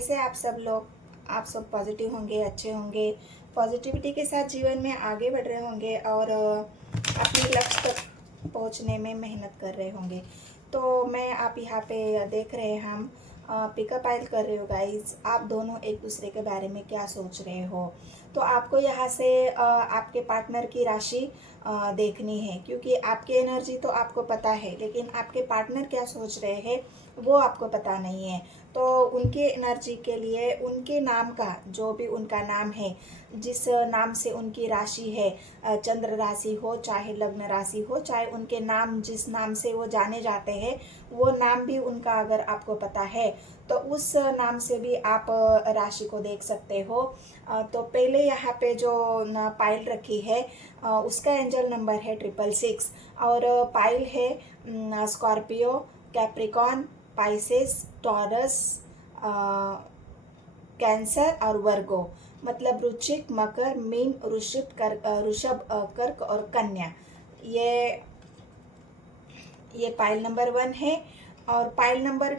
कैसे आप सब लोग। आप सब पॉजिटिव होंगे, अच्छे होंगे, पॉजिटिविटी के साथ जीवन में आगे बढ़ रहे होंगे और अपने लक्ष्य तक पहुंचने में मेहनत कर रहे होंगे। तो मैं आप यहाँ पे देख रहे हैं हम पिकअप आइल कर रहे हो गाइज। आप दोनों एक दूसरे के बारे में क्या सोच रहे हो। तो आपको यहाँ से आपके पार्टनर की राशि देखनी है, क्योंकि आपकी एनर्जी तो आपको पता है, लेकिन आपके पार्टनर क्या सोच रहे हैं वो आपको पता नहीं है। तो उनके एनर्जी के लिए उनके नाम का, जो भी उनका नाम है, जिस नाम से उनकी राशि है, चंद्र राशि हो चाहे लग्न राशि हो, चाहे उनके नाम जिस नाम से वो जाने जाते हैं वो नाम भी उनका अगर आपको पता है तो उस नाम से भी आप राशि को देख सकते हो। तो पहले यहाँ पे जो पाइल रखी है उसका एंजल नंबर है 666 और पाइल है Scorpio, Capricorn, Pisces, taurus, cancer और वर्गो, मतलब वृश्चिक, मकर, मीन, ऋषभ, कर्क और कन्या। ये पाइल नंबर 1 है। और पाइल नंबर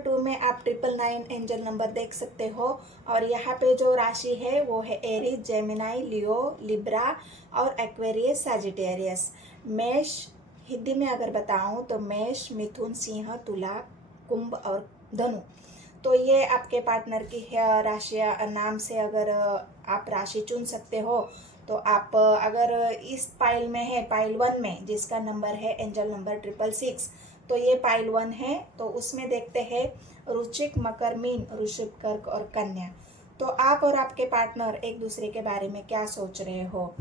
2 में आप 999 एंजल नंबर देख सकते हो। और यहाँ पे जो राशि है वो है एरीज, जेमिनाई, लियो, लिब्रा और एक्वेरियस, सजिटेरियस। मेष, हिंदी में अगर बताऊं तो मेष, मिथुन, सिंह, तुला, कुंभ और धनु। तो ये आपके पार्टनर की राशि नाम से अगर आप राशि चुन सकते हो। तो आप अगर इस पाइल में है, पाइल 1 में जिसका नंबर है एंजल नंबर 666, तो ये पाइल 1 है। तो उसमें देखते हैं वृश्चिक, मकर, मीन, ऋषभ, कर्क और कन्या। तो आप और आपके पार्टनर एक दूसरे के बारे में क्या सोच रहे हो।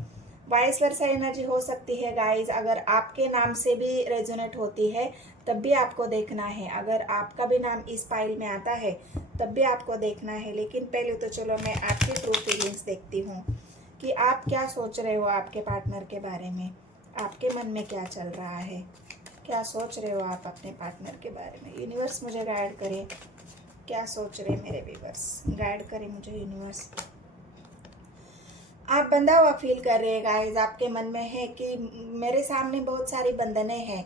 वाइस वर्सा एनर्जी हो सकती है गाइज। अगर आपके नाम से भी रेजोनेट होती है तब भी आपको देखना है। अगर आपका भी नाम इस पाइल में आता है तब भी आपको देखना है। लेकिन पहले तो चलो मैं आपकी ट्रू फीलिंग्स देखती हूँ कि आप क्या सोच रहे हो आपके पार्टनर के बारे में। आपके मन में क्या चल रहा है, क्या सोच रहे हो आप अपने पार्टनर के बारे में। यूनिवर्स मुझे गाइड करे, क्या सोच रहे मेरे व्यूअर्स, गाइड करे मुझे यूनिवर्स। आप बंधा हुआ फील कर रहे हैं गाइज। आपके मन में है कि मेरे सामने बहुत सारी बंधनें हैं,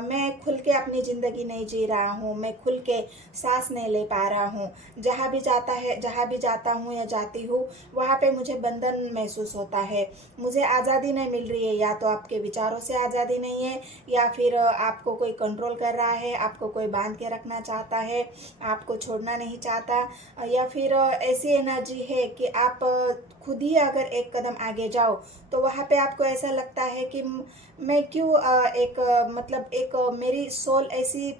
मैं खुल के अपनी ज़िंदगी नहीं जी रहा हूँ, मैं खुल के सांस नहीं ले पा रहा हूँ। जहाँ भी जाता हूँ या जाती हूँ वहाँ पे मुझे बंधन महसूस होता है, मुझे आज़ादी नहीं मिल रही है। या तो आपके विचारों से आज़ादी नहीं है, या फिर आपको कोई कंट्रोल कर रहा है, आपको कोई बांध के रखना चाहता है, आपको छोड़ना नहीं चाहता। या फिर ऐसी एनर्जी है कि आप खुद ही अगर एक कदम आगे जाओ तो वहाँ पे आपको ऐसा लगता है कि मैं क्यों मतलब मेरी सोल ऐसी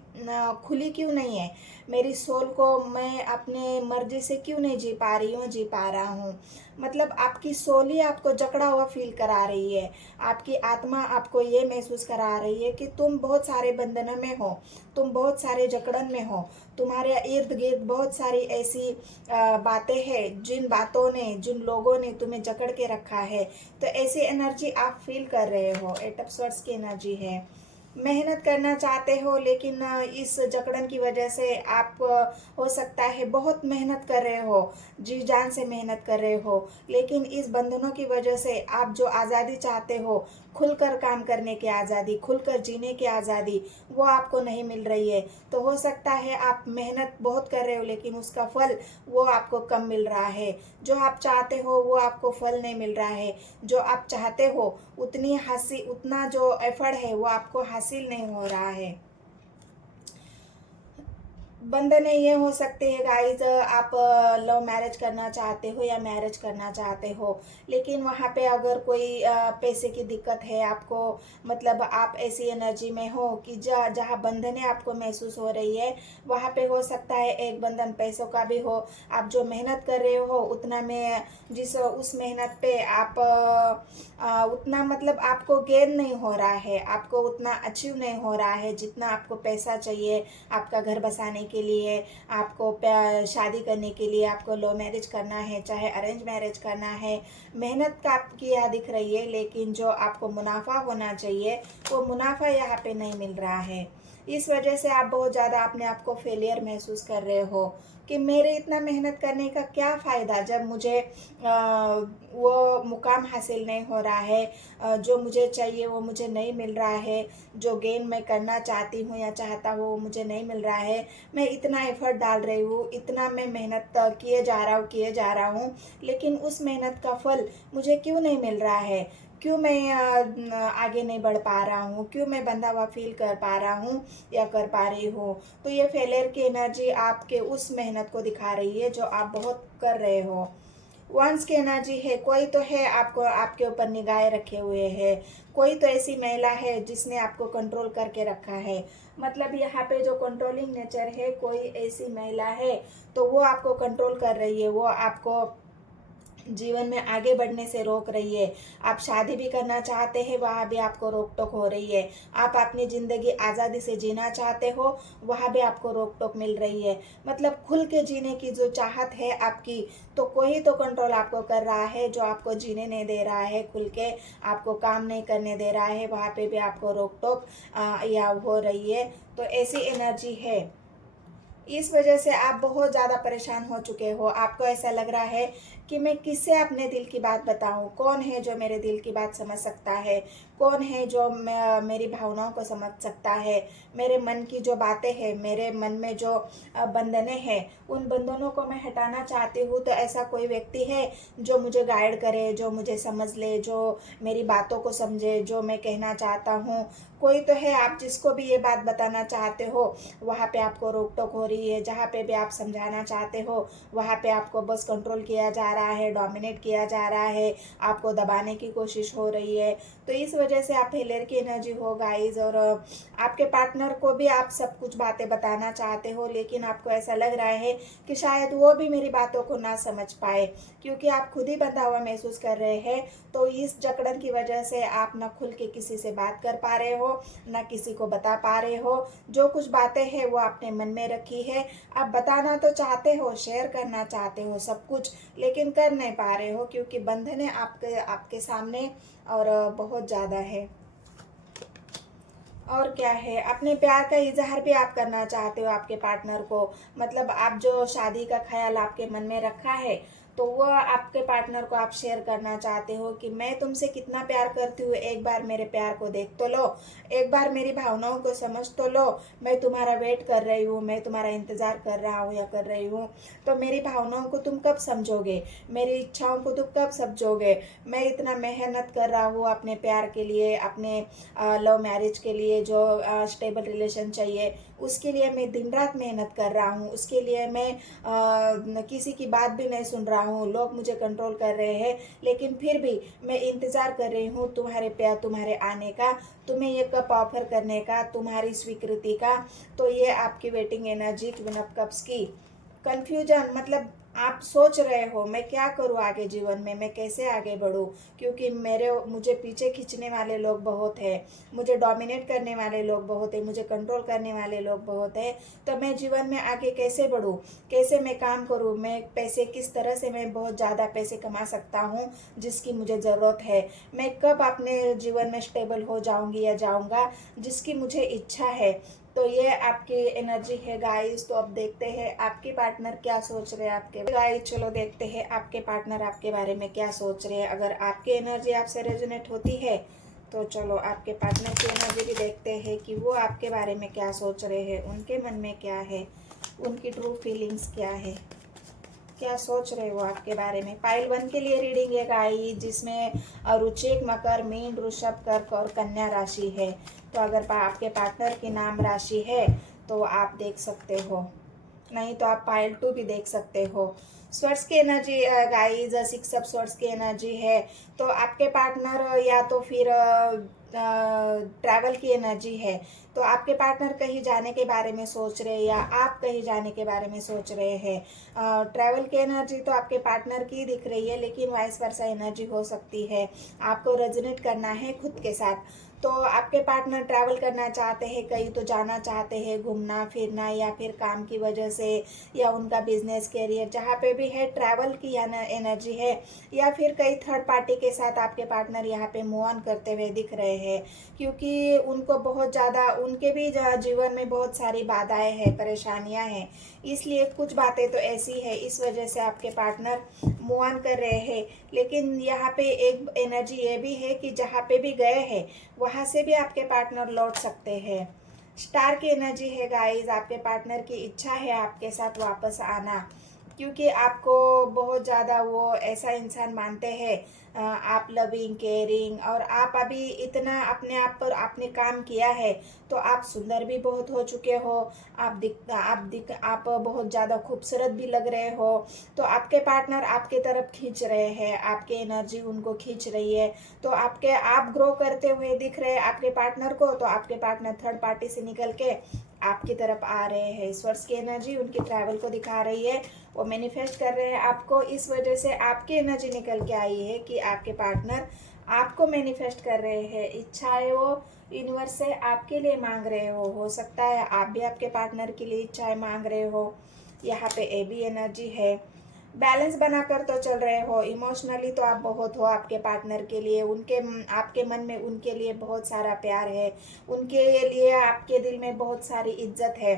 खुली क्यों नहीं है, मेरी सोल को मैं अपने मर्जी से क्यों नहीं जी पा रही हूँ, जी पा रहा हूँ। मतलब आपकी सोल ही आपको जकड़ा हुआ फील करा रही है। आपकी आत्मा आपको ये महसूस करा रही है कि तुम बहुत सारे बंधनों में हो, तुम बहुत सारे जकड़न में हो, तुम्हारे इर्द गिर्द बहुत सारी ऐसी बातें हैं जिन बातों ने, जिन लोगों ने तुम्हें जकड़ के रखा है। तो ऐसी एनर्जी आप फील कर रहे हो। 8 ऑफ स्वॉर्ड्स की एनर्जी है। मेहनत करना चाहते हो लेकिन इस जकड़न की वजह से आप हो सकता है बहुत मेहनत कर रहे हो, जी जान से मेहनत कर रहे हो, लेकिन इस बंधनों की वजह से आप जो आज़ादी चाहते हो, खुलकर काम करने की आज़ादी, खुलकर जीने की आज़ादी, वो आपको नहीं मिल रही है। तो हो सकता है आप मेहनत बहुत कर रहे हो लेकिन उसका फल वो आपको कम मिल रहा है। जो आप चाहते हो वो आपको फल नहीं मिल रहा है। जो आप चाहते हो उतना जो एफर्ट है वो आपको हासिल नहीं हो रहा है। बंधने ये हो सकते हैं गाइज, आप लव मैरिज करना चाहते हो या मैरिज करना चाहते हो, लेकिन वहाँ पे अगर कोई पैसे की दिक्कत है आपको, मतलब आप ऐसी एनर्जी में हो कि जहाँ बंधने आपको महसूस हो रही है वहाँ पे हो सकता है एक बंधन पैसों का भी हो। आप जो मेहनत कर रहे हो उतना में उस मेहनत पे आप उतना मतलब आपको गेन नहीं हो रहा है, आपको उतना अचीव नहीं हो रहा है जितना आपको पैसा चाहिए आपका घर बसाने के लिए, आपको शादी करने के लिए, आपको लव मैरिज करना है चाहे अरेंज मैरिज करना है। मेहनत का आपकी यहाँ दिख रही है लेकिन जो आपको मुनाफा होना चाहिए वो मुनाफा यहाँ पे नहीं मिल रहा है। इस वजह से आप बहुत ज़्यादा अपने आप को फेलियर महसूस कर रहे हो कि मेरे इतना मेहनत करने का क्या फ़ायदा जब मुझे वो मुकाम हासिल नहीं हो रहा है, जो मुझे चाहिए वो मुझे नहीं मिल रहा है, जो गेन मैं करना चाहती हूँ या चाहता हूँ वो मुझे नहीं मिल रहा है। मैं इतना एफर्ट डाल रही हूँ, इतना मैं मेहनत किए जा रहा हूँ, लेकिन उस मेहनत का फल मुझे क्यों नहीं मिल रहा है? क्यों मैं आगे नहीं बढ़ पा रहा हूँ? क्यों मैं बंधा हुआ फील कर पा रहा हूँ या कर पा रही हूँ? तो ये फेलियर की एनर्जी आपके उस मेहनत को दिखा रही है जो आप बहुत कर रहे हो। वंस की एनर्जी है, कोई तो है आपको आपके ऊपर निगाहें रखे हुए है, कोई तो ऐसी महिला है जिसने आपको कंट्रोल करके रखा है। मतलब यहाँ पे जो कंट्रोलिंग नेचर है, कोई ऐसी महिला है तो वो आपको कंट्रोल कर रही है, वो आपको जीवन में आगे बढ़ने से रोक रही है। आप शादी भी करना चाहते हैं, वहाँ भी आपको रोक टोक हो रही है। आप अपनी ज़िंदगी आज़ादी से जीना चाहते हो, वहाँ भी आपको रोक टोक मिल रही है। मतलब खुल के जीने की जो चाहत है आपकी, तो कोई तो कंट्रोल आपको कर रहा है, जो आपको जीने नहीं दे रहा है, खुल के आपको काम नहीं करने दे रहा है, वहाँ पे भी आपको रोक टोक या हो रही है। तो ऐसी एनर्जी है। इस वजह से आप बहुत ज़्यादा परेशान हो चुके हो। आपको ऐसा लग रहा है कि मैं किससे अपने दिल की बात बताऊं? कौन है जो मेरे दिल की बात समझ सकता है? कौन है जो मेरी भावनाओं को समझ सकता है? मेरे मन की जो बातें हैं, मेरे मन में जो बंधने हैं, उन बंधनों को मैं हटाना चाहती हूँ। तो ऐसा कोई व्यक्ति है जो मुझे गाइड करे, जो मुझे समझ ले, जो मेरी बातों को समझे, जो मैं कहना चाहता हूँ? कोई तो है, आप जिसको भी ये बात बताना चाहते हो, वहाँ पे आपको रोक टोक हो रही है। जहाँ पे भी आप समझाना चाहते हो, वहाँ पे आपको बस कंट्रोल किया जा रहा है, डोमिनेट किया जा रहा है, आपको दबाने की कोशिश हो रही है। तो इस वजह से आप फेलियर की एनर्जी हो गाइज। और आपके पार्टनर को भी आप सब कुछ बातें बताना चाहते हो, लेकिन आपको ऐसा लग रहा है कि शायद वो भी मेरी बातों को ना समझ पाए, क्योंकि आप खुद ही बंधा हुआ महसूस कर रहे हैं। तो इस जकड़न की वजह से आप ना खुल के किसी से बात कर पा रहे हो, ना किसी को बता पा रहे हो। जो कुछ बातें हैं वो आपने मन में रखी है, आप बताना तो चाहते हो, शेयर करना चाहते हो सब कुछ, लेकिन कर नहीं पा रहे हो क्योंकि बंधन है आपके आपके सामने और बहुत ज़्यादा है। और क्या है, अपने प्यार का इजहार भी आप करना चाहते हो आपके पार्टनर को। मतलब आप जो शादी का ख्याल आपके मन में रखा है, तो वो आपके पार्टनर को आप शेयर करना चाहते हो कि मैं तुमसे कितना प्यार करती हूँ, एक बार मेरे प्यार को देख तो लो, एक बार मेरी भावनाओं को समझ तो लो। मैं तुम्हारा वेट कर रही हूँ, मैं तुम्हारा इंतज़ार कर रहा हूँ या कर रही हूँ। तो मेरी भावनाओं को तुम कब समझोगे, मेरी इच्छाओं को तुम कब समझोगे? मैं इतना मेहनत कर रहा हूँ अपने प्यार के लिए, अपने लव मैरिज के लिए, जो स्टेबल रिलेशन चाहिए, उसके लिए मैं दिन रात मेहनत कर रहा हूँ। उसके लिए मैं किसी की बात भी नहीं सुन रहा हूँ। लोग मुझे कंट्रोल कर रहे हैं, लेकिन फिर भी मैं इंतज़ार कर रही हूँ तुम्हारे प्यार, तुम्हारे आने का, तुम्हें ये कप ऑफर करने का, तुम्हारी स्वीकृति का। तो ये आपकी waiting energy, queen of cups की कंफ्यूजन। मतलब आप सोच रहे हो मैं क्या करूँ आगे जीवन में, मैं कैसे आगे बढ़ूँ, क्योंकि मुझे पीछे खींचने वाले लोग बहुत हैं, मुझे डोमिनेट करने वाले लोग बहुत हैं, मुझे कंट्रोल करने वाले लोग बहुत हैं। तो मैं जीवन में आगे कैसे बढ़ूँ, कैसे मैं काम करूँ, मैं पैसे किस तरह से मैं बहुत ज़्यादा पैसे कमा सकता हूँ जिसकी मुझे ज़रूरत है, मैं कब अपने जीवन में स्टेबल हो जाऊँगी या जाऊँगा जिसकी मुझे इच्छा है। तो ये आपकी एनर्जी है गाइस। तो अब देखते हैं आपके पार्टनर क्या सोच रहे हैं आपके गाइस। चलो देखते हैं आपके पार्टनर आपके बारे में क्या सोच रहे हैं। अगर आपकी एनर्जी आपसे रेजोनेट होती है तो चलो आपके पार्टनर की एनर्जी भी देखते हैं कि वो आपके बारे में क्या सोच रहे हैं, उनके मन में क्या है, उनकी ट्रू फीलिंग्स क्या है, क्या सोच रहे हो आपके बारे में। पाइल 1 के लिए रीडिंग है गाइस, जिसमें वृश्चिक, मकर, मीन, वृषभ, कर्क और कन्या राशि है। तो अगर आपके पार्टनर की नाम राशि है तो आप देख सकते हो, नहीं तो आप पाइल 2 भी देख सकते हो। स्वर्ड्स की एनर्जी गाइस, 6 ऑफ स्वर्ड्स की एनर्जी है। तो आपके पार्टनर या तो फिर ट्रैवल की एनर्जी है। तो आपके पार्टनर कहीं जाने के बारे में सोच रहे हैं या आप कहीं जाने के बारे में सोच रहे हैं। ट्रैवल की एनर्जी तो आपके पार्टनर की दिख रही है, लेकिन वाइस वर्सा एनर्जी हो सकती है। आपको रेजोनेट करना है खुद के साथ। तो आपके पार्टनर ट्रैवल करना चाहते हैं, कहीं तो जाना चाहते हैं, घूमना फिरना, या फिर काम की वजह से, या उनका बिजनेस कैरियर, जहाँ पे भी है ट्रैवल की एनर्जी है, या फिर कई थर्ड पार्टी के साथ आपके पार्टनर यहाँ पे मूव ऑन करते हुए दिख रहे हैं, क्योंकि उनको बहुत ज़्यादा, उनके भी जीवन में बहुत सारी बाधाएं हैं, परेशानियां हैं, इसलिए कुछ बातें तो ऐसी है, इस वजह से आपके पार्टनर मूव ऑन कर रहे हैं। लेकिन यहाँ पे एक एनर्जी ये भी है कि जहाँ पे भी गए हैं वहाँ से भी आपके पार्टनर लौट सकते हैं। स्टार की एनर्जी है गाइस, आपके पार्टनर की इच्छा है आपके साथ वापस आना, क्योंकि आपको बहुत ज़्यादा वो ऐसा इंसान मानते हैं, आप लविंग केयरिंग, और आप अभी इतना अपने आप पर आपने काम किया है, तो आप सुंदर भी बहुत हो चुके हो, आप बहुत ज़्यादा खूबसूरत भी लग रहे हो, तो आपके पार्टनर आपके तरफ खींच रहे हैं, आपके एनर्जी उनको खींच रही है, तो आप ग्रो करते हुए दिख रहे हैं आपके पार्टनर को, तो आपके पार्टनर थर्ड पार्टी से निकल के आपकी तरफ आ रहे हैं। स्वर्स की एनर्जी उनकी ट्रैवल को दिखा रही है, वो मैनिफेस्ट कर रहे हैं आपको, इस वजह से आपकी एनर्जी निकल के आई है कि आपके पार्टनर आपको मैनिफेस्ट कर रहे हैं, इच्छाएं वो यूनिवर्स से आपके लिए मांग रहे हो सकता है आप भी आपके पार्टनर के लिए इच्छाएं मांग रहे हो। यहाँ पे ए बी एनर्जी है, बैलेंस बनाकर तो चल रहे हो, इमोशनली तो आप बहुत हो आपके पार्टनर के लिए, आपके मन में उनके लिए बहुत सारा प्यार है, उनके लिए आपके दिल में बहुत सारी इज्जत है,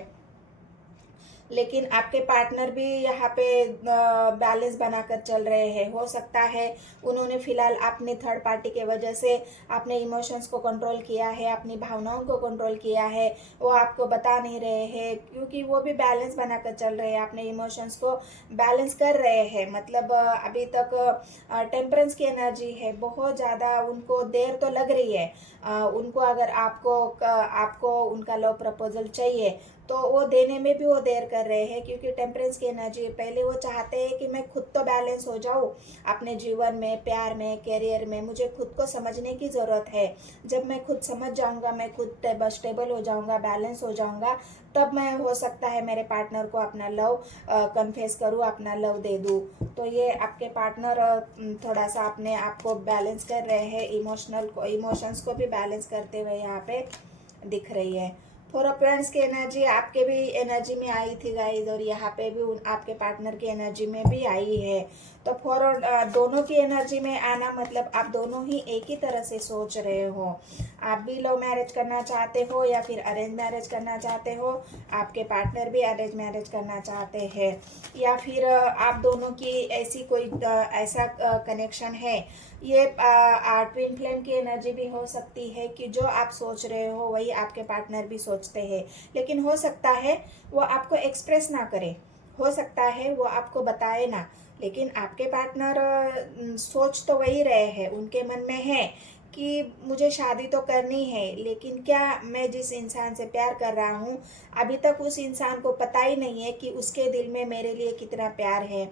लेकिन आपके पार्टनर भी यहाँ पे बैलेंस बनाकर चल रहे हैं। हो सकता है उन्होंने फिलहाल अपने थर्ड पार्टी के वजह से अपने इमोशंस को कंट्रोल किया है, अपनी भावनाओं को कंट्रोल किया है, वो आपको बता नहीं रहे हैं, क्योंकि वो भी बैलेंस बनाकर चल रहे हैं, अपने इमोशंस को बैलेंस कर रहे हैं। मतलब अभी तक टेम्परेंस की एनर्जी है, बहुत ज़्यादा उनको देर तो लग रही है, उनको अगर आपको उनका लव प्रपोजल चाहिए तो वो देने में भी वो देर कर रहे हैं, क्योंकि टेम्परेंस की एनर्जी पहले वो चाहते हैं कि मैं खुद तो बैलेंस हो जाऊँ अपने जीवन में, प्यार में, करियर में, मुझे खुद को समझने की ज़रूरत है। जब मैं खुद समझ जाऊँगा, मैं खुद स्टेबल हो जाऊँगा, बैलेंस हो जाऊँगा, तब मैं हो सकता है मेरे पार्टनर को अपना लव कन्फेस करूँ, अपना लव दे दूँ। तो ये आपके पार्टनर थोड़ा सा अपने आप को बैलेंस कर रहे हैं, इमोशंस को भी बैलेंस करते हुए यहाँ पे दिख रही है। फॉर फ्रेंड्स की एनर्जी आपके भी एनर्जी में आई थी गाइस, और यहाँ पे भी आपके पार्टनर की एनर्जी में भी आई है। तो फॉर दोनों की एनर्जी में आना मतलब आप दोनों ही एक ही तरह से सोच रहे हो, आप भी लव मैरिज करना चाहते हो या फिर अरेंज मैरिज करना चाहते हो, आपके पार्टनर भी अरेंज मैरिज करना चाहते हैं, या फिर आप दोनों की ऐसी कोई ऐसा कनेक्शन है। ये ट्विन फ्लेम की एनर्जी भी हो सकती है कि जो आप सोच रहे हो वही आपके पार्टनर भी सोचते हैं, लेकिन हो सकता है वो आपको एक्सप्रेस ना करे, हो सकता है वो आपको बताए ना, लेकिन आपके पार्टनर सोच तो वही रहे हैं, उनके मन में है कि मुझे शादी तो करनी है, लेकिन क्या मैं जिस इंसान से प्यार कर रहा हूँ अभी तक उस इंसान को पता ही नहीं है कि उसके दिल में मेरे लिए कितना प्यार है,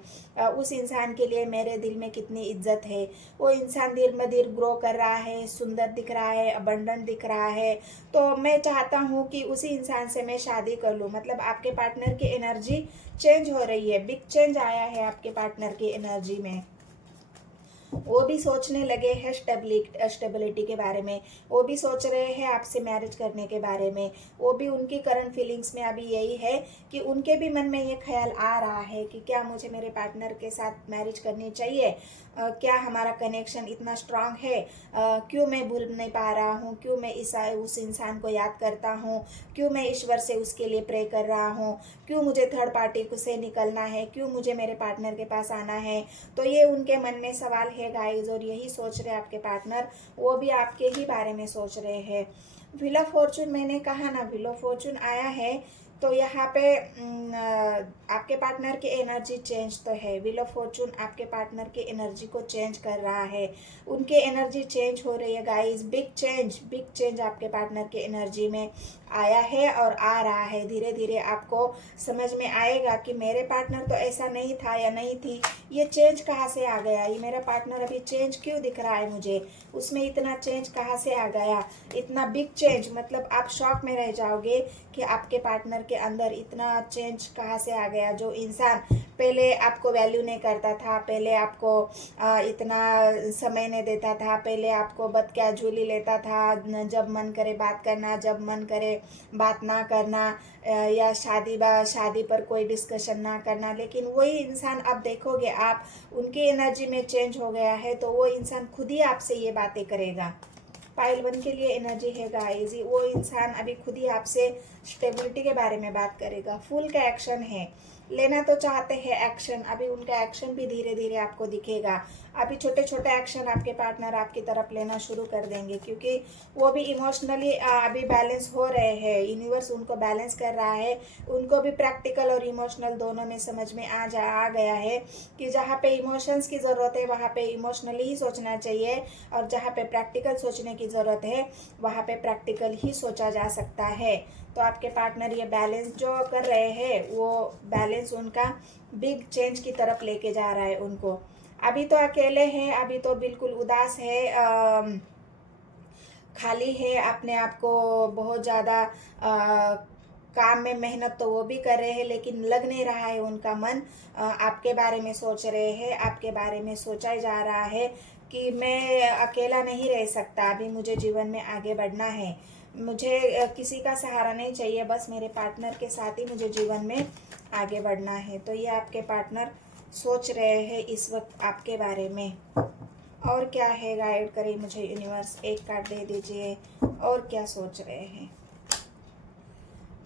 उस इंसान के लिए मेरे दिल में कितनी इज्जत है। वो इंसान धीरे धीरे ग्रो कर रहा है, सुंदर दिख रहा है, अबंडेंट दिख रहा है, तो मैं चाहता हूँ कि उसी इंसान से मैं शादी कर लूँ। मतलब आपके पार्टनर की एनर्जी चेंज हो रही है, बिग चेंज आया है आपके पार्टनर की एनर्जी में। वो भी सोचने लगे हैं स्टेबिलिटी के बारे में, वो भी सोच रहे हैं आपसे मैरिज करने के बारे में, वो भी उनकी करंट फीलिंग्स में अभी यही है कि उनके भी मन में ये ख्याल आ रहा है कि क्या मुझे मेरे पार्टनर के साथ मैरिज करनी चाहिए, क्या हमारा कनेक्शन इतना स्ट्रांग है, क्यों मैं भूल नहीं पा रहा हूँ, क्यों मैं उस इंसान को याद करता हूँ, क्यों मैं ईश्वर से उसके लिए प्रे कर रहा हूँ, क्यों मुझे थर्ड पार्टी से निकलना है, क्यों मुझे मेरे पार्टनर के पास आना है। तो ये उनके मन में सवाल है गाइस, और यही सोच रहे आपके पार्टनर, वो भी आपके ही बारे में सोच रहे हैं। व्हील ऑफ फॉर्चून, मैंने कहा ना व्हील ऑफ फॉर्चून आया है, तो यहाँ पे आपके पार्टनर की एनर्जी चेंज तो है, व्हील ऑफ फॉर्चून आपके पार्टनर की एनर्जी को चेंज कर रहा है, उनकी एनर्जी चेंज हो रही है गाइस, बिग चेंज आपके पार्टनर की एनर्जी में आया है और आ रहा है। धीरे धीरे आपको समझ में आएगा कि मेरे पार्टनर तो ऐसा नहीं था या नहीं थी, ये चेंज कहाँ से आ गया, ये मेरा पार्टनर अभी चेंज क्यों दिख रहा है मुझे, उसमें इतना चेंज कहाँ से आ गया, इतना बिग चेंज। मतलब आप शॉक में रह जाओगे कि आपके पार्टनर के अंदर इतना चेंज कहाँ से आ गया। जो इंसान पहले आपको वैल्यू नहीं करता था, पहले आपको इतना समय नहीं देता था, पहले आपको बदक्याजूली लेता था, जब मन करे बात करना, जब मन करे बात ना करना, या शादी पर कोई डिस्कशन ना करना। लेकिन वही इंसान अब देखोगे आप, उनकी एनर्जी में चेंज हो गया है, तो वो इंसान खुद ही आपसे ये बातें करेगा। पाइल 1 के लिए एनर्जी है गाइस, वो इंसान अभी खुद ही आपसे स्टेबिलिटी के बारे में बात करेगा। फुल का एक्शन है, लेना तो चाहते हैं एक्शन, अभी उनका एक्शन भी धीरे धीरे आपको दिखेगा। अभी छोटे छोटे एक्शन आपके पार्टनर आपकी तरफ लेना शुरू कर देंगे, क्योंकि वो भी इमोशनली अभी बैलेंस हो रहे हैं। यूनिवर्स उनको बैलेंस कर रहा है, उनको भी प्रैक्टिकल और इमोशनल दोनों में समझ में आ गया है कि जहाँ पे इमोशंस की ज़रूरत है वहाँ पे इमोशनली ही सोचना चाहिए, और जहाँ पे प्रैक्टिकल सोचने की ज़रूरत है वहाँ पे प्रैक्टिकल ही सोचा जा सकता है। तो आपके पार्टनर ये बैलेंस जो कर रहे हैं, वो बैलेंस उनका बिग चेंज की तरफ लेके जा रहा है उनको। अभी तो अकेले हैं, अभी तो बिल्कुल उदास है, खाली है, अपने आप को बहुत ज़्यादा काम में मेहनत तो वो भी कर रहे हैं, लेकिन लग नहीं रहा है उनका मन। आपके बारे में सोच रहे हैं, आपके बारे में सोचा जा रहा है कि मैं अकेला नहीं रह सकता, अभी मुझे जीवन में आगे बढ़ना है, मुझे किसी का सहारा नहीं चाहिए, बस मेरे पार्टनर के साथ ही मुझे जीवन में आगे बढ़ना है। तो ये आपके पार्टनर सोच रहे हैं इस वक्त आपके बारे में। और क्या है, गाइड करिए मुझे यूनिवर्स, एक कार्ड दे दीजिए, और क्या सोच रहे हैं।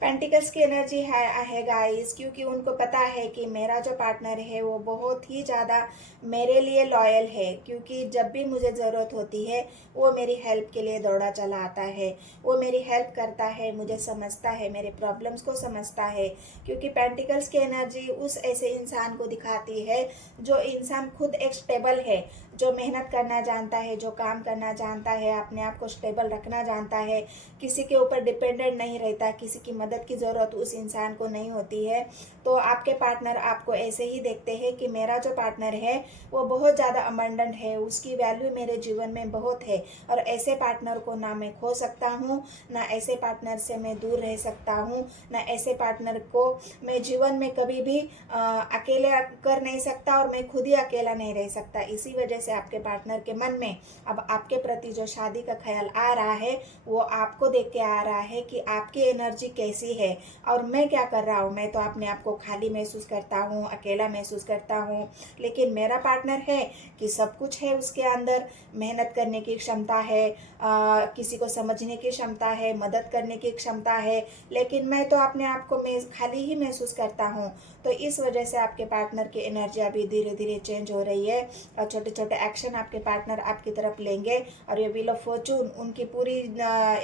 पेंटिकल्स की एनर्जी है गाइस, क्योंकि उनको पता है कि मेरा जो पार्टनर है वो बहुत ही ज़्यादा मेरे लिए लॉयल है, क्योंकि जब भी मुझे ज़रूरत होती है वो मेरी हेल्प के लिए दौड़ा चला आता है, वो मेरी हेल्प करता है, मुझे समझता है, मेरे प्रॉब्लम्स को समझता है। क्योंकि पेंटिकल्स की एनर्जी उस ऐसे इंसान को दिखाती है जो इंसान खुद एक स्टेबल है, जो मेहनत करना जानता है, जो काम करना जानता है, अपने आप को स्टेबल रखना जानता है, किसी के ऊपर डिपेंडेंट नहीं रहता, किसी की मदद की ज़रूरत उस इंसान को नहीं होती है। तो आपके पार्टनर आपको ऐसे ही देखते हैं कि मेरा जो पार्टनर है वो बहुत ज़्यादा अबंडेंट है, उसकी वैल्यू मेरे जीवन में बहुत है, और ऐसे पार्टनर को ना मैं खो सकता हूँ, ना ऐसे पार्टनर से मैं दूर रह सकता हूँ, ना ऐसे पार्टनर को मैं जीवन में कभी भी अकेले कर नहीं सकता, और मैं खुद ही अकेला नहीं रह सकता। इसी वजह से आपके पार्टनर के मन में अब आपके प्रति जो शादी का ख्याल आ रहा है वो आपको देख के आ रहा है कि आपकी एनर्जी कैसी है और मैं क्या कर रहा हूँ। मैं तो अपने आप को खाली महसूस करता हूँ, अकेला महसूस करता हूँ, लेकिन मेरा पार्टनर है कि सब कुछ है उसके अंदर, मेहनत करने की क्षमता है, किसी को समझने की क्षमता है, मदद करने की क्षमता है, लेकिन मैं तो अपने आप को मैं खाली ही महसूस करता हूँ। तो इस वजह से आपके पार्टनर की एनर्जी अभी धीरे धीरे चेंज हो रही है, और छोटे छोटे एक्शन आपके पार्टनर आपकी तरफ लेंगे, और ये व्हील ऑफ फॉर्चून उनकी पूरी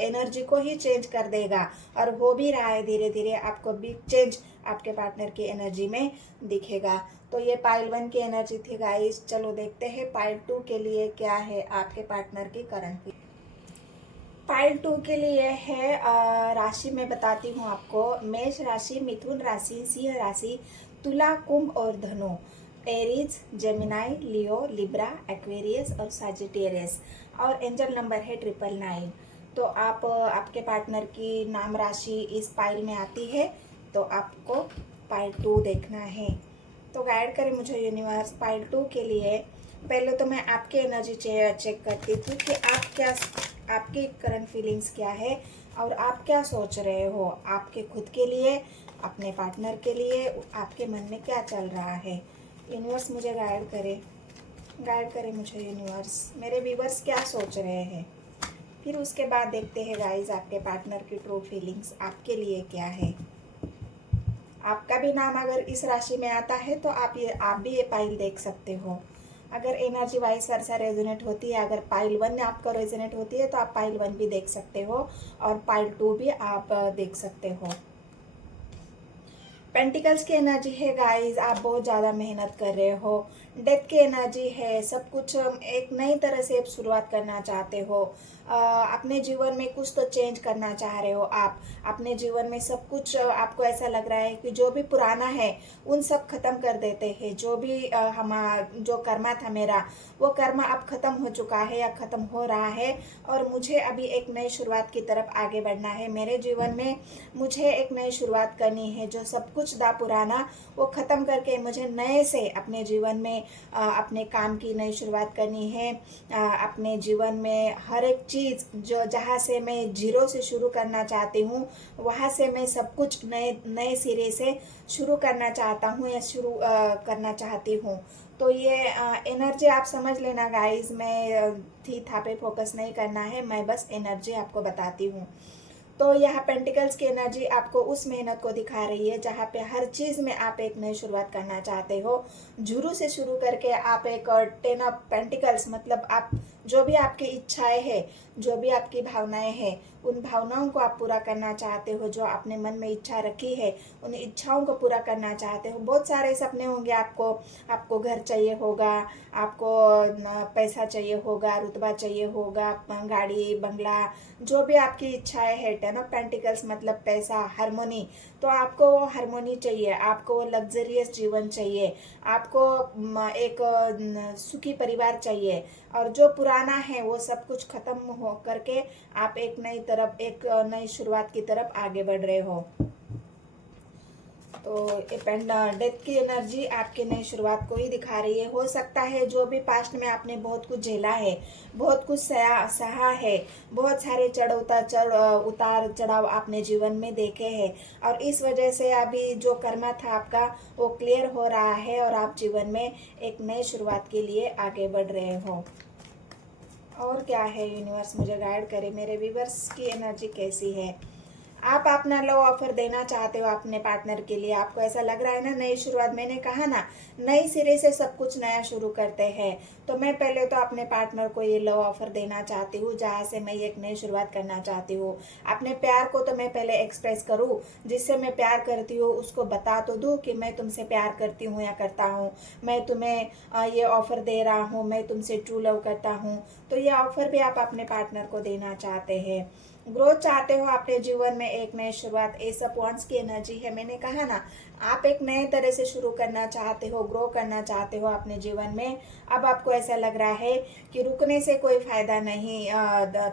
एनर्जी को ही चेंज कर देगा, और हो भी रहा है धीरे धीरे। आपको बिग चेंज आपके पार्टनर की एनर्जी में दिखेगा। तो ये पाइल 1 की एनर्जी थी गाइस। चलो देखते हैं पाइल 2 के लिए क्या है आपके पार्टनर की करंट। पाइल 2 के लिए है राशि मैं बताती हूँ आपको। मेष राशि, मिथुन राशि, सिंह राशि, तुला, कुंभ और धनु, एरीज, जेमिनाई, लियो, लिब्रा, एक्वेरियस और सजिटेरियस, और एंजल नंबर है 999। तो आप आपके पार्टनर की नाम राशि इस पाइल में आती है, तो आपको पाइल 2 देखना है। तो गाइड करें मुझे यूनिवर्स पाइल 2 के लिए। पहले तो मैं आपकी एनर्जी चेक करती थी कि आपकी करंट फीलिंग्स क्या है, और आप क्या सोच रहे हो आपके खुद के लिए, अपने पार्टनर के लिए, आपके मन में क्या चल रहा है। यूनिवर्स मुझे गाइड करे मुझे यूनिवर्स, मेरे व्यूवर्स क्या सोच रहे हैं। फिर उसके बाद देखते हैं गाइस आपके पार्टनर की ट्रू फीलिंग्स आपके लिए क्या है। आपका भी नाम अगर इस राशि में आता है तो आप भी ये पाइल देख सकते हो। अगर एनर्जी वाइज वर्सा रेजोनेट होती है, अगर पाइल 1 आपको रेजोनेट होती है तो आप पाइल 1 भी देख सकते हो, और पाइल 2 भी आप देख सकते हो। पेंटिकल्स की एनर्जी है गाइस, आप बहुत ज़्यादा मेहनत कर रहे हो, डेथ की एनर्जी है, सब कुछ एक नई तरह से शुरुआत करना चाहते हो। अपने जीवन में कुछ तो चेंज करना चाह रहे हो आप। अपने जीवन में सब कुछ आपको ऐसा लग रहा है कि जो भी पुराना है उन सब खत्म कर देते हैं। जो भी जो कर्मा था मेरा, वो कर्मा अब खत्म हो चुका है या खत्म हो रहा है, और मुझे अभी एक नई शुरुआत की तरफ आगे बढ़ना है। मेरे जीवन में मुझे एक नई शुरुआत करनी है। जो सब कुछ था पुराना वो खत्म करके मुझे नए से अपने जीवन में अपने काम की नई शुरुआत करनी है। अपने जीवन में हर एक चीज़ जो जहाँ से मैं जीरो से शुरू करना चाहती हूँ, वहाँ से मैं सब कुछ नए नए सिरे से शुरू करना चाहता हूँ या शुरू करना चाहती हूँ। तो ये एनर्जी आप समझ लेना गाइस। मैं थी था पे फोकस नहीं करना है, मैं बस एनर्जी आपको बताती हूँ। तो यहाँ पेंटिकल्स की एनर्जी आपको उस मेहनत को दिखा रही है जहाँ पे हर चीज़ में आप एक नई शुरुआत करना चाहते हो। जीरो से शुरू करके आप एक 10 ऑफ पेंटिकल्स, मतलब आप जो भी आपकी इच्छाएं हैं, जो भी आपकी भावनाएं हैं, उन भावनाओं को आप पूरा करना चाहते हो। जो आपने मन में इच्छा रखी है उन इच्छाओं को पूरा करना चाहते हो। बहुत सारे सपने होंगे आपको। आपको घर चाहिए होगा, आपको पैसा चाहिए होगा, रुतबा चाहिए होगा, गाड़ी बंगला, जो भी आपकी इच्छाएं है। 10 ऑफ पेंटिकल्स मतलब पैसा, हारमोनी। तो आपको हारमोनी चाहिए, आपको लग्जरियस जीवन चाहिए, आपको एक सुखी परिवार चाहिए। और जो पुराना है वो सब कुछ खत्म हो करके आप एक नई तरफ, एक नई शुरुआत की तरफ आगे बढ़ रहे हो। तो डेथ की एनर्जी आपकी नई शुरुआत को ही दिखा रही है। हो सकता है जो भी पास्ट में आपने बहुत कुछ झेला है, बहुत कुछ सहा है, बहुत सारे उतार चढ़ाव आपने जीवन में देखे हैं, और इस वजह से अभी जो कर्मा था आपका वो क्लियर हो रहा है और आप जीवन में एक नई शुरुआत के लिए आगे बढ़ रहे हो। और क्या है यूनिवर्स मुझे गाइड करे, मेरे व्यूवर्स की एनर्जी कैसी है। आप अपना लव ऑफर देना चाहते हो अपने पार्टनर के लिए। आपको ऐसा लग रहा है ना, नई शुरुआत, मैंने कहा ना नई सिरे से सब कुछ नया शुरू करते हैं। तो मैं पहले तो अपने पार्टनर को ये लव ऑफर देना चाहती हूँ जहाँ से मैं एक नई शुरुआत करना चाहती हूँ। अपने प्यार को तो मैं पहले एक्सप्रेस करूँ, जिससे मैं प्यार करती हूँ उसको बता तो दूँ कि मैं तुमसे प्यार करती हूँ या करता हूँ। मैं तुम्हें ये ऑफर दे रहा हूँ, मैं तुमसे ट्रू लव करता हूँ। तो ये ऑफर भी आप अपने पार्टनर को देना चाहते हैं। ग्रोथ चाहते हो अपने जीवन में, एक नई शुरुआत, एस ऑफ वांड्स की एनर्जी है। मैंने कहा ना, आप एक नए तरह से शुरू करना चाहते हो, ग्रो करना चाहते हो अपने जीवन में। अब आपको ऐसा लग रहा है कि रुकने से कोई फ़ायदा नहीं,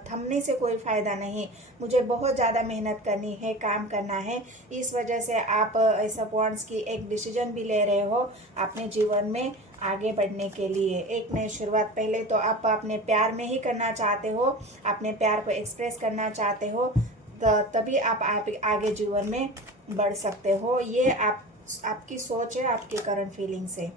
थमने से कोई फ़ायदा नहीं, मुझे बहुत ज़्यादा मेहनत करनी है, काम करना है। इस वजह से आप एस ऑफ वांड्स की एक डिसीजन भी ले रहे हो अपने जीवन में आगे बढ़ने के लिए। एक नई शुरुआत पहले तो आप अपने प्यार में ही करना चाहते हो, अपने प्यार को एक्सप्रेस करना चाहते हो, तभी आप आगे जीवन में बढ़ सकते हो। ये आपकी सोच है, आपकी करंट फीलिंग से।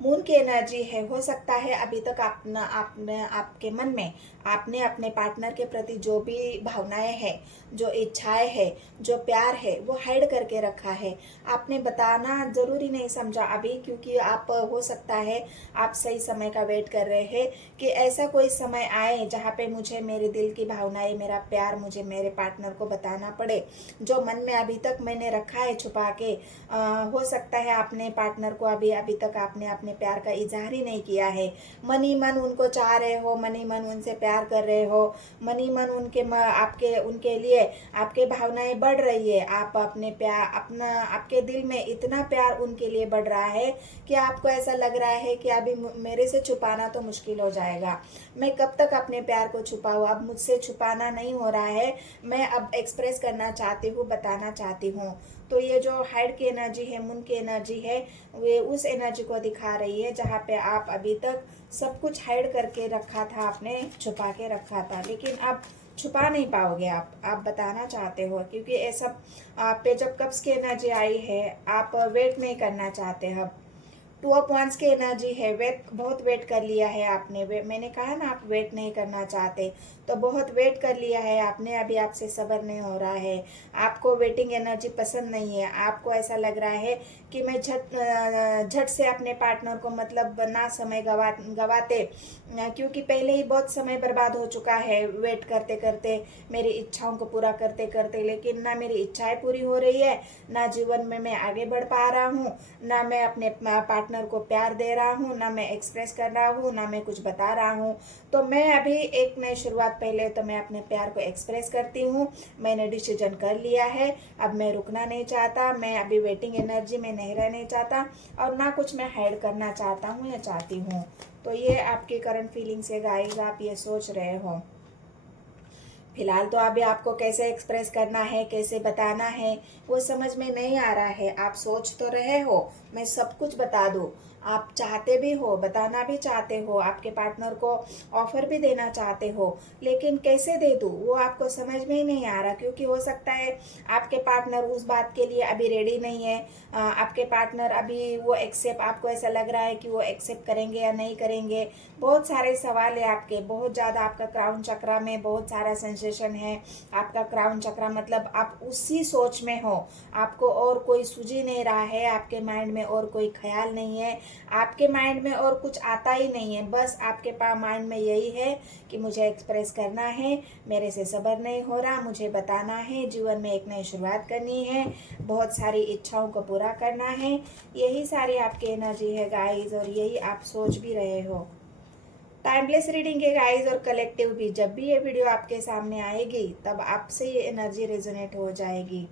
मून की एनर्जी है। हो सकता है अभी तक आपने आपके मन में आपने अपने पार्टनर के प्रति जो भी भावनाएं हैं, जो इच्छाएं हैं, जो प्यार है, वो हाइड करके रखा है। आपने बताना ज़रूरी नहीं समझा अभी, क्योंकि आप हो सकता है आप सही समय का वेट कर रहे हैं कि ऐसा कोई समय आए जहाँ पे मुझे मेरे दिल की भावनाएं, मेरा प्यार मुझे मेरे पार्टनर को बताना पड़े, जो मन में अभी तक मैंने रखा है छुपा के। हो सकता है आपने पार्टनर को अभी तक आपने अपने प्यार का इजहार ही नहीं किया है। मन ही मन उनको चाह रहे हो, मन ही मन उनसे प्यार कर रहे हो, मन ही मन आपके उनके लिए आपके भावनाएं बढ़ रही है। आप अपने प्यार, आपके दिल में इतना प्यार उनके लिए बढ़ रहा है कि आपको ऐसा लग रहा है कि अभी मेरे से छुपाना तो मुश्किल हो जाएगा। मैं कब तक अपने प्यार को छुपाऊँ, अब मुझसे छुपाना नहीं हो रहा है, मैं अब एक्सप्रेस करना चाहती हूँ, बताना चाहती हूँ। तो ये जो हाइड की एनर्जी है, मून की एनर्जी है, वे उस एनर्जी को दिखा रही है जहाँ पे आप अभी तक सब कुछ हाइड करके रखा था, आपने छुपा के रखा था, लेकिन अब छुपा नहीं पाओगे। आप बताना चाहते हो, क्योंकि ये सब आप पे जब कब्ज की एनर्जी आई है, आप वेट नहीं करना चाहते। अब 2 ऑफ वांड्स की एनर्जी है। बहुत वेट कर लिया है आपने। मैंने कहा ना, आप वेट नहीं करना चाहते, तो बहुत वेट कर लिया है आपने, अभी आपसे सब्र नहीं हो रहा है। आपको वेटिंग एनर्जी पसंद नहीं है। आपको ऐसा लग रहा है कि मैं झट से अपने पार्टनर को मतलब ना समय गवाते, क्योंकि पहले ही बहुत समय बर्बाद हो चुका है वेट करते करते, मेरी इच्छाओं को पूरा करते करते, लेकिन ना मेरी इच्छाएं पूरी हो रही है, ना जीवन में मैं आगे बढ़ पा रहा हूँ, ना मैं अपने पार्टनर को प्यार दे रहा हूँ, ना मैं एक्सप्रेस कर रहा हूँ, ना मैं कुछ बता रहा हूँ। तो मैं अभी एक नई शुरुआत, पहले तो मैं अपने प्यार को एक्सप्रेस करती हूँ। मैंने डिसीजन कर लिया है, अब मैं रुकना नहीं चाहता, मैं अभी वेटिंग एनर्जी में नहीं रहना चाहता, और ना कुछ मैं हाइड करना चाहता हूँ या चाहती हूँ। तो ये आपकी करंट फीलिंग्स है गाइस, आप ये सोच रहे हो। फिलहाल तो अभी आपको कैसे एक्सप्रेस करना है, कैसे बताना है, वो समझ में नहीं आ रहा है। आप सोच तो रहे हो मैं सब कुछ बता दूं, आप चाहते भी हो, बताना भी चाहते हो, आपके पार्टनर को ऑफर भी देना चाहते हो, लेकिन कैसे दे दूं वो आपको समझ में ही नहीं आ रहा, क्योंकि हो सकता है आपके पार्टनर उस बात के लिए अभी रेडी नहीं है। आपके पार्टनर अभी वो एक्सेप्ट, आपको ऐसा लग रहा है कि वो एक्सेप्ट करेंगे या नहीं करेंगे। बहुत सारे सवाल है आपके, बहुत ज़्यादा आपका क्राउन चक्रा में बहुत सारा सेंसेशन है। आपका क्राउन चक्रा मतलब आप उसी सोच में हो, आपको और कोई सूझ ही नहीं रहा है, आपके माइंड में और कोई ख्याल नहीं है, आपके माइंड में और कुछ आता ही नहीं है। बस आपके पास माइंड में यही है कि मुझे एक्सप्रेस करना है, मेरे से सब्र नहीं हो रहा, मुझे बताना है, जीवन में एक नई शुरुआत करनी है, बहुत सारी इच्छाओं को पूरा करना है। यही सारी आपकी एनर्जी है गाइस, और यही आप सोच भी रहे हो। टाइमलेस रीडिंग है गाइस, और कलेक्टिव भी। जब भी ये वीडियो आपके सामने आएगी तब आपसे ये एनर्जी रेजोनेट हो जाएगी।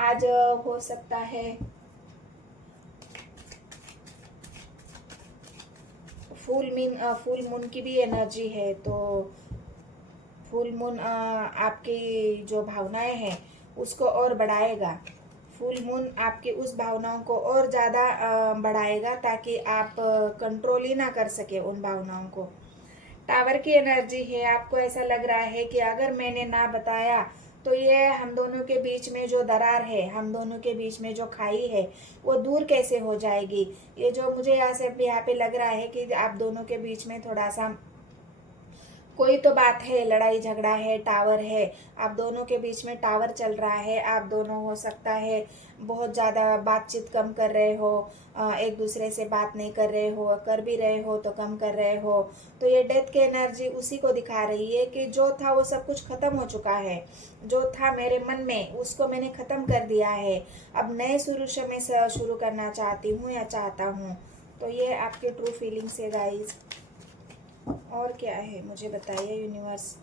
आज हो सकता है फुल मून की भी एनर्जी है, तो फुल मून आपकी जो भावनाएं हैं उसको और बढ़ाएगा। फुल मून आपकी उस भावनाओं को और ज़्यादा बढ़ाएगा, ताकि आप कंट्रोल ही ना कर सके उन भावनाओं को। टावर की एनर्जी है, आपको ऐसा लग रहा है कि अगर मैंने ना बताया तो ये हम दोनों के बीच में जो दरार है, हम दोनों के बीच में जो खाई है, वो दूर कैसे हो जाएगी। ये जो मुझे यहाँ पे लग रहा है कि आप दोनों के बीच में थोड़ा सा कोई तो बात है, लड़ाई झगड़ा है, टावर है, आप दोनों के बीच में टावर चल रहा है। आप दोनों हो सकता है बहुत ज़्यादा बातचीत कम कर रहे हो, एक दूसरे से बात नहीं कर रहे हो, कर भी रहे हो तो कम कर रहे हो। तो ये डेथ की एनर्जी उसी को दिखा रही है कि जो था वो सब कुछ खत्म हो चुका है, जो था मेरे मन में उसको मैंने ख़त्म कर दिया है, अब नए शुरू से मैं शुरू करना चाहती हूँ या चाहता हूँ। तो ये आपके ट्रू फीलिंग्स है गाइज। और क्या है मुझे बताइए यूनिवर्स।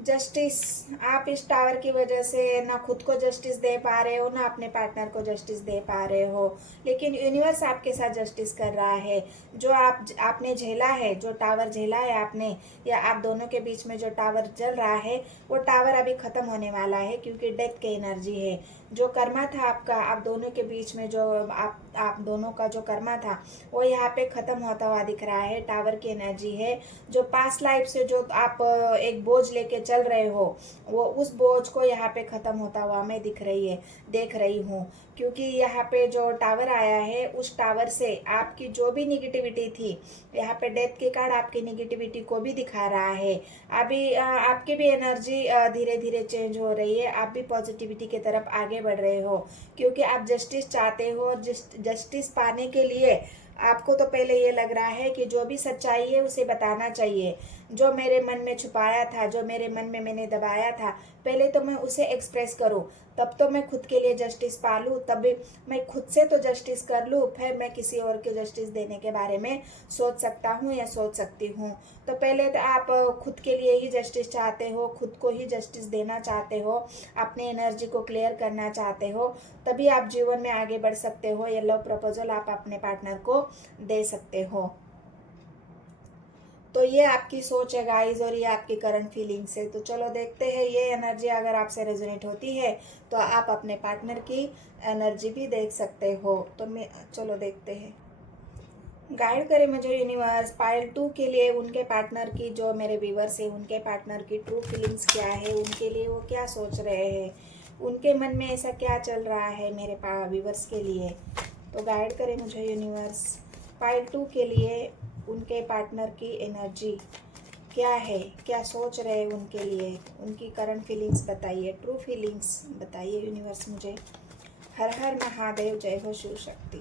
जस्टिस, आप इस टावर की वजह से ना खुद को जस्टिस दे पा रहे हो, ना अपने पार्टनर को जस्टिस दे पा रहे हो, लेकिन यूनिवर्स आपके साथ जस्टिस कर रहा है। जो आपने झेला है, जो टावर झेला है आपने, या आप दोनों के बीच में जो टावर चल रहा है, वो टावर अभी ख़त्म होने वाला है, क्योंकि डेथ की एनर्जी है। जो कर्मा था आपका, आप दोनों के बीच में जो आप दोनों का जो कर्मा था, वो यहाँ पे ख़त्म होता हुआ दिख रहा है। टावर की एनर्जी है। जो पास्ट लाइफ से जो आप एक बोझ लेके चल रहे हो, वो उस बोझ को यहाँ पे ख़त्म होता हुआ मैं देख रही हूँ, क्योंकि यहाँ पे जो टावर आया है, उस टावर से आपकी जो भी निगेटिविटी थी, यहाँ पे डेथ के कार्ड आपकी निगेटिविटी को भी दिखा रहा है। अभी आपकी भी एनर्जी धीरे धीरे चेंज हो रही है, आप भी पॉजिटिविटी की तरफ आगे बढ़ रहे हो, क्योंकि आप जस्टिस चाहते हो। और जस्टिस पाने के लिए आपको तो पहले ये लग रहा है कि जो भी सच्चाई है उसे बताना चाहिए। जो मेरे मन में छुपाया था, जो मेरे मन में मैंने दबाया था, पहले तो मैं उसे एक्सप्रेस करूं, तब तो मैं खुद के लिए जस्टिस पा लूँ, तब मैं खुद से तो जस्टिस कर लूँ, फिर मैं किसी और के जस्टिस देने के बारे में सोच सकता हूँ या सोच सकती हूँ। तो पहले तो आप खुद के लिए ही जस्टिस चाहते हो, खुद को ही जस्टिस देना चाहते हो, अपनी एनर्जी को क्लियर करना चाहते हो, तभी आप जीवन में आगे बढ़ सकते हो। ये लव प्रपोजल आप अपने पार्टनर को दे सकते हो। तो ये आपकी सोच है गाइस, और ये आपकी करंट फीलिंग्स है। तो चलो देखते हैं, ये एनर्जी अगर आपसे रेजोनेट होती है तो आप अपने पार्टनर की एनर्जी भी देख सकते हो। तो मैं चलो देखते हैं, गाइड करे मुझे यूनिवर्स। पाइल 2 के लिए उनके पार्टनर की, जो मेरे व्यूवर्स है उनके पार्टनर की ट्रू फीलिंग्स क्या है, उनके लिए वो क्या सोच रहे हैं, उनके मन में ऐसा क्या चल रहा है मेरे व्यूवर्स के लिए। तो गाइड करे मुझे यूनिवर्स। पाइल 2 के लिए उनके पार्टनर की एनर्जी क्या है, क्या सोच रहे हैं उनके लिए, उनकी करंट फीलिंग्स बताइए, ट्रू फीलिंग्स बताइए यूनिवर्स मुझे। हर हर महादेव, जय हो शिव शक्ति।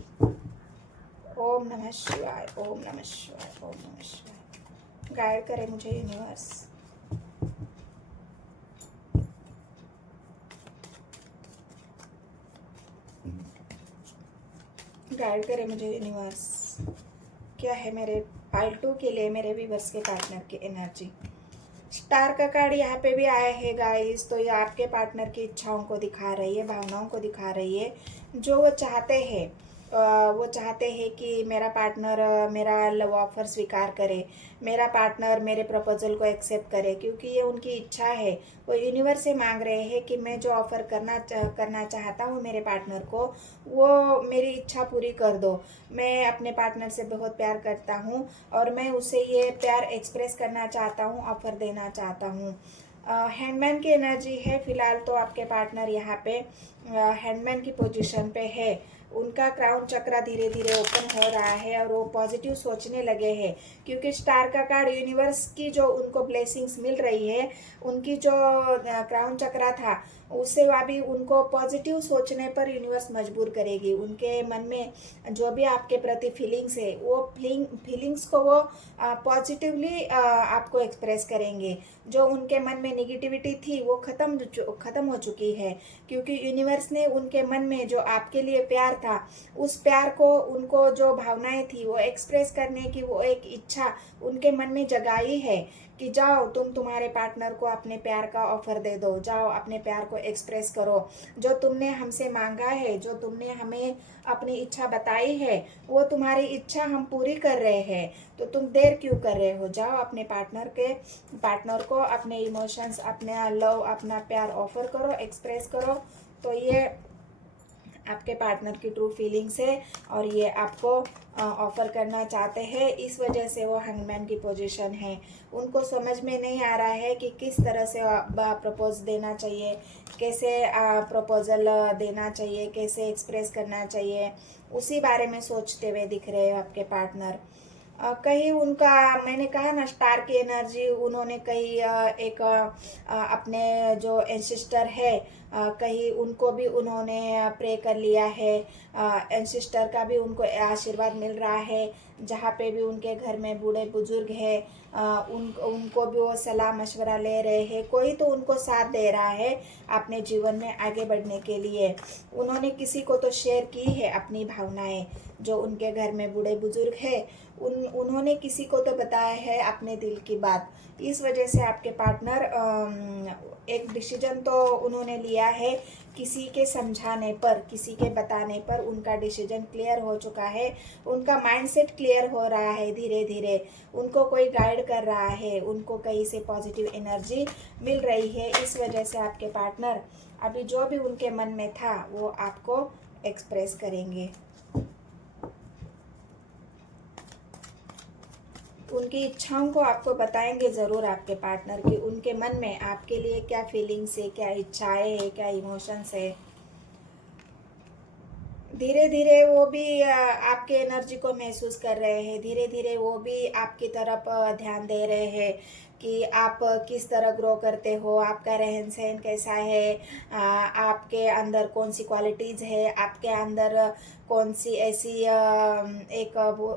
ओम नमः शिवाय, ओम नमः शिवाय, ओम नमः शिवाय। गाइड करे मुझे यूनिवर्स। गाइड करे मुझे यूनिवर्स। क्या है मेरे पार्ट 2 के लिए मेरे व्यूअर्स के पार्टनर की एनर्जी। स्टार का कार्ड यहाँ पे भी आया है गाइस, तो ये आपके पार्टनर की इच्छाओं को दिखा रही है, भावनाओं को दिखा रही है। जो वो चाहते हैं, वो चाहते हैं कि मेरा पार्टनर मेरा लव ऑफर स्वीकार करे, मेरा पार्टनर मेरे प्रपोजल को एक्सेप्ट करे, क्योंकि ये उनकी इच्छा है। वो यूनिवर्स से मांग रहे हैं कि मैं जो ऑफर करना चाहता हूँ मेरे पार्टनर को, वो मेरी इच्छा पूरी कर दो। मैं अपने पार्टनर से बहुत प्यार करता हूँ और मैं उसे ये प्यार एक्सप्रेस करना चाहता हूँ, ऑफर देना चाहता हूँ। हैंडमैन की एनर्जी है फिलहाल तो आपके पार्टनर यहाँ पे हैंडमैन की पोजीशन पे है। उनका क्राउन चक्र धीरे धीरे ओपन हो रहा है और वो पॉजिटिव सोचने लगे हैं, क्योंकि स्टार का कार्ड यूनिवर्स की जो उनको ब्लेसिंग्स मिल रही है, उनकी जो क्राउन चक्र था उससे अभी उनको पॉजिटिव सोचने पर यूनिवर्स मजबूर करेगी। उनके मन में जो भी आपके प्रति फीलिंग्स है, वो फीलिंग्स को वो पॉजिटिवली आपको एक्सप्रेस करेंगे। जो उनके मन में नेगेटिविटी थी वो खत्म हो चुकी है, क्योंकि यूनिवर्स ने उनके मन में जो आपके लिए प्यार था, उस प्यार को, उनको जो भावनाएं थी वो एक्सप्रेस करने की वो एक इच्छा उनके मन में जगाई है कि जाओ तुम तुम्हारे पार्टनर को अपने प्यार का ऑफर दे दो, जाओ अपने प्यार को एक्सप्रेस करो। जो तुमने हमसे मांगा है, जो तुमने हमें अपनी इच्छा बताई है, वो तुम्हारी इच्छा हम पूरी कर रहे हैं, तो तुम देर क्यों कर रहे हो। जाओ अपने पार्टनर को अपने इमोशंस, अपना लव, अपना प्यार ऑफर करो, एक्सप्रेस करो। तो ये आपके पार्टनर की ट्रू फीलिंग्स है और ये आपको ऑफर करना चाहते हैं। इस वजह से वो हैंगमैन की पोजीशन है। उनको समझ में नहीं आ रहा है कि किस तरह से प्रपोज देना चाहिए, कैसे प्रपोजल देना चाहिए, कैसे एक्सप्रेस करना चाहिए, उसी बारे में सोचते हुए दिख रहे हैं आपके पार्टनर। कहीं उनका, मैंने कहा ना स्टार की एनर्जी, उन्होंने कहीं अपने जो एंसेस्टर है, कहीं उनको भी उन्होंने प्रे कर लिया है। एंसेस्टर का भी उनको आशीर्वाद मिल रहा है। जहाँ पे भी उनके घर में बूढ़े बुजुर्ग है, उनको भी वो सलाह मशवरा ले रहे हैं। कोई तो उनको साथ दे रहा है अपने जीवन में आगे बढ़ने के लिए। उन्होंने किसी को तो शेयर की है अपनी भावनाएं। जो उनके घर में बूढ़े बुजुर्ग है, उन्होंने किसी को तो बताया है अपने दिल की बात। इस वजह से आपके पार्टनर एक डिसीजन तो उन्होंने लिया है। किसी के समझाने पर, किसी के बताने पर उनका डिसीजन क्लियर हो चुका है। उनका माइंडसेट क्लियर हो रहा है धीरे धीरे। उनको कोई गाइड कर रहा है, उनको कहीं से पॉजिटिव एनर्जी मिल रही है। इस वजह से आपके पार्टनर अभी जो भी उनके मन में था वो आपको एक्सप्रेस करेंगे। उनकी इच्छाओं को आपको बताएंगे ज़रूर आपके पार्टनर की। उनके मन में आपके लिए क्या फीलिंग्स है, क्या इच्छाएं है, क्या इमोशंस है। धीरे धीरे वो भी आपके एनर्जी को महसूस कर रहे हैं। धीरे धीरे वो भी आपकी तरफ ध्यान दे रहे हैं कि आप किस तरह ग्रो करते हो, आपका रहन सहन कैसा है, आपके अंदर कौन सी क्वालिटीज़ है, आपके अंदर कौन सी ऐसी एक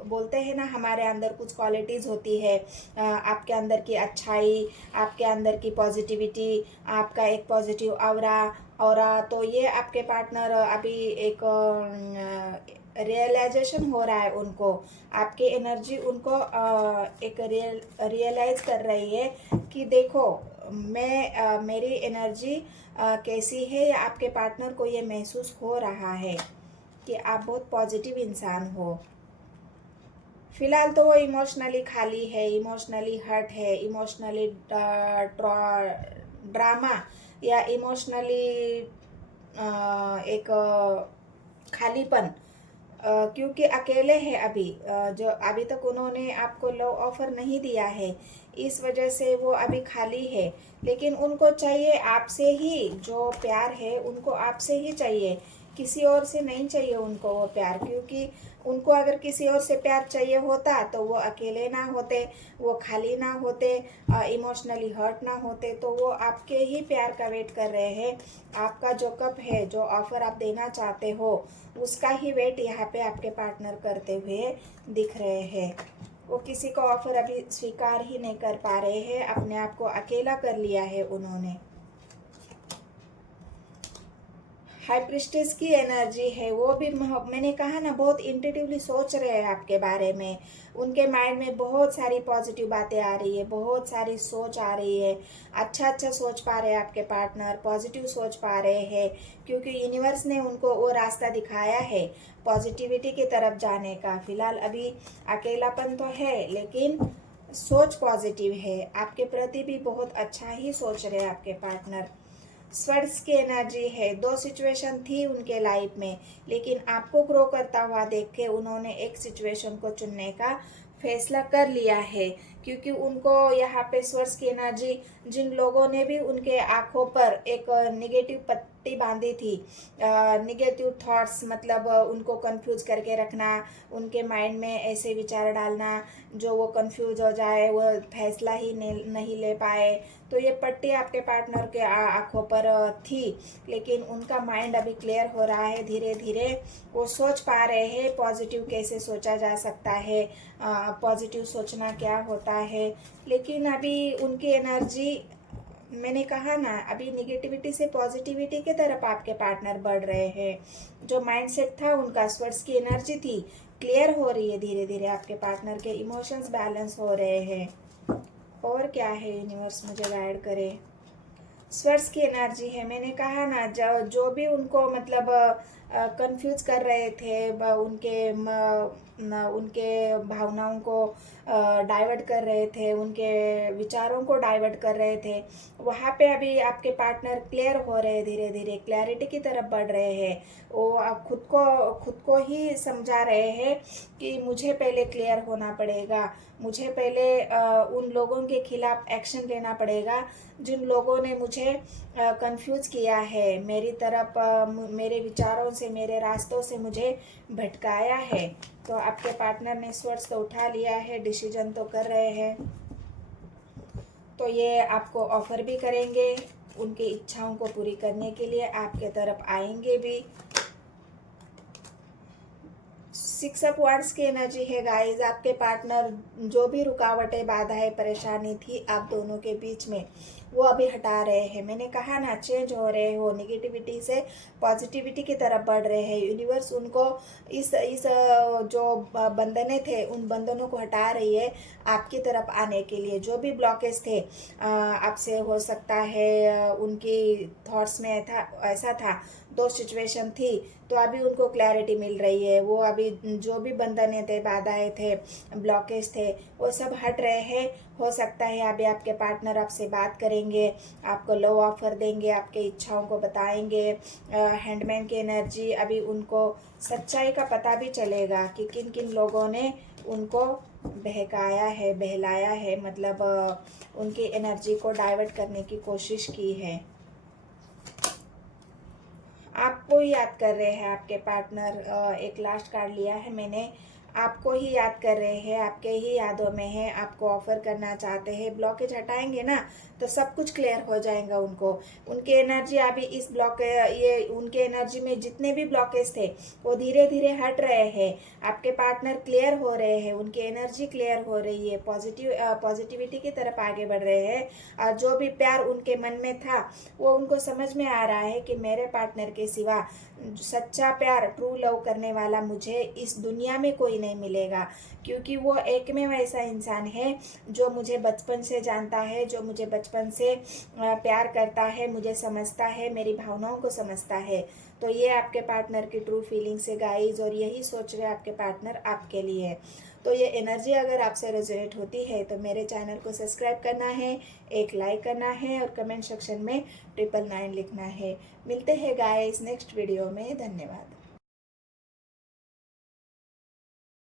बोलते हैं ना, हमारे अंदर कुछ क्वालिटीज़ होती है। आपके अंदर की अच्छाई, आपके अंदर की पॉजिटिविटी, आपका एक पॉजिटिव और तो ये आपके पार्टनर अभी एक रियलाइजेशन हो रहा है उनको। आपकी एनर्जी उनको एक रियलाइज कर रही है कि देखो मेरी एनर्जी कैसी है। आपके पार्टनर को ये महसूस हो रहा है कि आप बहुत पॉजिटिव इंसान हो। फिलहाल तो वो इमोशनली खाली है, इमोशनली हर्ट है, इमोशनली ड्रामा या इमोशनली एक खालीपन, क्योंकि अकेले हैं अभी। जो अभी तक उन्होंने आपको लव ऑफर नहीं दिया है, इस वजह से वो अभी खाली है। लेकिन उनको चाहिए आपसे ही, जो प्यार है उनको आपसे ही चाहिए, किसी और से नहीं चाहिए उनको वो प्यार। क्योंकि उनको अगर किसी और से प्यार चाहिए होता तो वो अकेले ना होते, वो खाली ना होते, इमोशनली हर्ट ना होते। तो वो आपके ही प्यार का वेट कर रहे हैं। आपका जो कप है, जो ऑफर आप देना चाहते हो, उसका ही वेट यहाँ पे आपके पार्टनर करते हुए दिख रहे हैं। वो किसी को ऑफर अभी स्वीकार ही नहीं कर पा रहे हैं, अपने आप को अकेला कर लिया है उन्होंने। हाई प्रिस्टेस की एनर्जी है, वो भी मैंने कहा ना, बहुत इंट्यूटिवली सोच रहे हैं आपके बारे में। उनके माइंड में बहुत सारी पॉजिटिव बातें आ रही है, बहुत सारी सोच आ रही है। अच्छा अच्छा सोच पा रहे हैं आपके पार्टनर, पॉजिटिव सोच पा रहे हैं, क्योंकि यूनिवर्स ने उनको वो रास्ता दिखाया है पॉजिटिविटी की तरफ जाने का। फिलहाल अभी अकेलापन तो है, लेकिन सोच पॉजिटिव है, आपके प्रति भी बहुत अच्छा ही सोच रहे हैं आपके पार्टनर। स्वर्ड्स की एनर्जी है, दो सिचुएशन थी उनके लाइफ में, लेकिन आपको ग्रो करता हुआ देख के उन्होंने एक सिचुएशन को चुनने का फैसला कर लिया है, क्योंकि उनको यहाँ पे स्वर्ड्स की एनर्जी, जिन लोगों ने भी उनके आंखों पर एक निगेटिव पट्टी बांधी थी, निगेटिव थॉट्स, मतलब उनको कंफ्यूज करके रखना, उनके माइंड में ऐसे विचार डालना जो वो कंफ्यूज हो जाए, वो फैसला ही नहीं ले पाए। तो ये पट्टी आपके पार्टनर के आंखों पर थी, लेकिन उनका माइंड अभी क्लियर हो रहा है धीरे धीरे। वो सोच पा रहे हैं पॉजिटिव कैसे सोचा जा सकता है, पॉजिटिव सोचना क्या होता है। लेकिन अभी उनकी एनर्जी, मैंने कहा ना, अभी निगेटिविटी से पॉजिटिविटी की तरफ आपके पार्टनर बढ़ रहे हैं। जो माइंडसेट था उनका, स्वर्ड्स की एनर्जी थी, क्लियर हो रही है धीरे धीरे। आपके पार्टनर के इमोशंस बैलेंस हो रहे हैं। और क्या है यूनिवर्स मुझे गाइड करे। स्वर्ड्स की एनर्जी है, मैंने कहा ना, जो भी उनको मतलब कंफ्यूज कर रहे थे, उनके भावनाओं को डाइवर्ट कर रहे थे, उनके विचारों को डाइवर्ट कर रहे थे, वहाँ पे अभी आपके पार्टनर क्लियर हो रहे हैं धीरे धीरे, क्लैरिटी की तरफ बढ़ रहे हैं। वो आप खुद को ही समझा रहे हैं कि मुझे पहले क्लियर होना पड़ेगा, मुझे पहले उन लोगों के खिलाफ एक्शन लेना पड़ेगा जिन लोगों ने मुझे कंफ्यूज किया है, मेरी तरफ मेरे विचारों से, मेरे रास्तों से मुझे भटकाया है। तो आपके पार्टनर ने स्वर्ड्स तो उठा लिया है, डिसीजन तो कर रहे हैं। तो ये आपको ऑफर भी करेंगे, उनकी इच्छाओं को पूरी करने के लिए आपके तरफ आएंगे भी। 6 ऑफ वांड्स की एनर्जी है गाइस। आपके पार्टनर, जो भी रुकावटें, बाधाएं, परेशानी थी आप दोनों के बीच में, वो अभी हटा रहे हैं। मैंने कहा ना, चेंज हो रहे हो, निगेटिविटी से पॉजिटिविटी की तरफ बढ़ रहे हैं। यूनिवर्स उनको इस जो बंधने थे, उन बंधनों को हटा रही है आपकी तरफ आने के लिए। जो भी ब्लॉकेज थे आपसे, हो सकता है उनकी थॉट्स में ऐसा था, दो सिचुएशन थी, तो अभी उनको क्लैरिटी मिल रही है। वो अभी जो भी बंधने थे, बाधाएं थे, ब्लॉकेज थे, वो सब हट रहे हैं। हो सकता है अभी आपके पार्टनर आपसे बात करेंगे, आपको लव ऑफर देंगे, आपके इच्छाओं को बताएंगे। हैंडमैन की एनर्जी, अभी उनको सच्चाई का पता भी चलेगा कि किन किन लोगों ने उनको बहकाया है, बहलाया है, मतलब उनकी एनर्जी को डाइवर्ट करने की कोशिश की है। आपको ही याद कर रहे हैं आपके पार्टनर। एक लास्ट कार्ड लिया है मैंने, आपको ही याद कर रहे हैं, आपके ही यादों में है, आपको ऑफर करना चाहते हैं। ब्लॉकेज हटाएंगे ना तो सब कुछ क्लियर हो जाएगा उनको। उनकी एनर्जी अभी इस ये उनके एनर्जी में जितने भी ब्लॉकेज थे वो धीरे धीरे हट रहे हैं। आपके पार्टनर क्लियर हो रहे हैं, उनकी एनर्जी क्लियर हो रही है, पॉजिटिविटी की तरफ आगे बढ़ रहे हैं। और जो भी प्यार उनके मन में था, वो उनको समझ में आ रहा है कि मेरे पार्टनर के सिवा सच्चा प्यार, ट्रू लव करने वाला मुझे इस दुनिया में कोई नहीं मिलेगा, क्योंकि वो एकमेव ऐसा इंसान है जो मुझे बचपन से जानता है, जो मुझे बचपन से प्यार करता है, मुझे समझता है, मेरी भावनाओं को समझता है। तो ये आपके पार्टनर की ट्रू फीलिंग्स है गाइज, और यही सोच रहे आपके पार्टनर आपके लिए। तो ये एनर्जी अगर आपसे रेजोनेट होती है तो मेरे चैनल को सब्सक्राइब करना है, एक लाइक करना है, और कमेंट सेक्शन में 999 लिखना है। मिलते हैं गाइस नेक्स्ट वीडियो में। धन्यवाद।